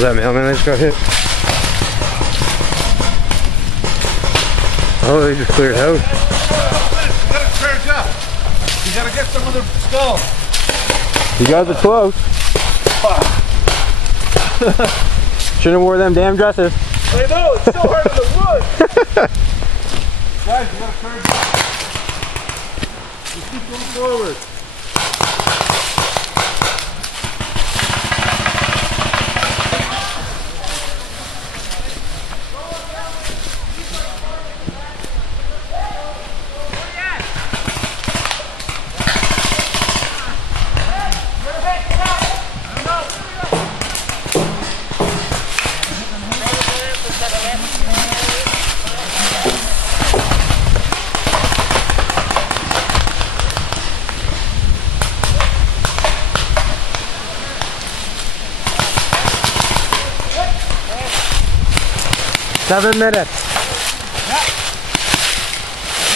Was that mailman I just got hit? Oh, they just cleared house. You gotta charge up. You gotta get some of the skull. You guys are close. Shouldn't have wore them damn dresses. I know, it's so hard on the wood. Guys, you gotta charge up. Just keep going forward. Seven minutes. Yeah.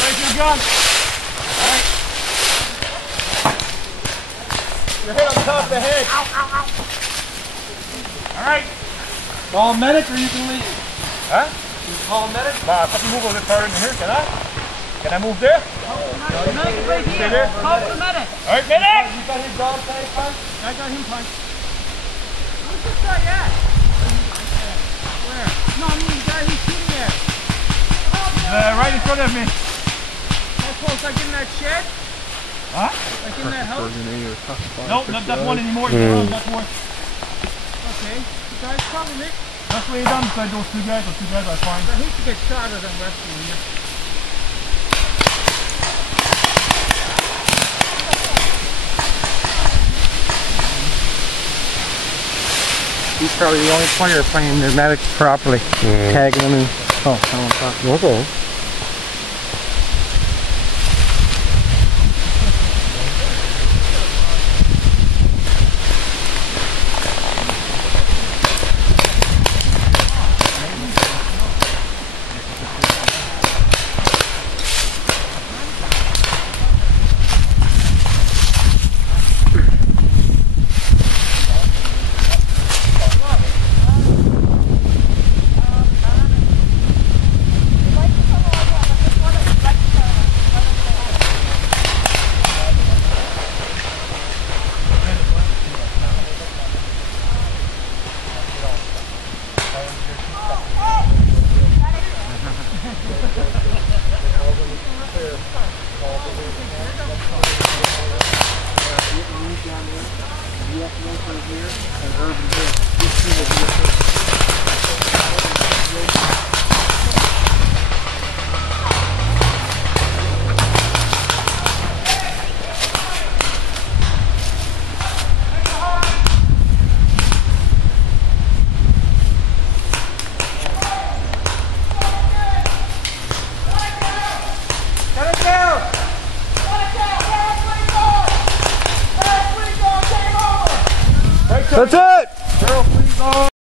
Raise your gun. Alright. Your head on top of the head. Ow, ow, ow. Alright. Call a medic or you can leave. Huh? You can call a medic? Nah, let me move a little further in here, can I? Can I move there? The medic is right here. Call for the medic. Alright, medic! You got his dog tag punch? I got him punch. Where's this guy at? Where? No, I mean the guy who's shooting there. Right in front of me. How close? Like in that shed? Huh? Like in that house? Nope, not that one anymore. You're that one. Okay. The guy's probably Nick. That's what he done beside those two guys. Those two guys are fine. I hate to get shot as I'm rescuing you. He's probably the only player playing the medic properly. Tagging him in. Oh, I don't want to talk. Okay. That's it!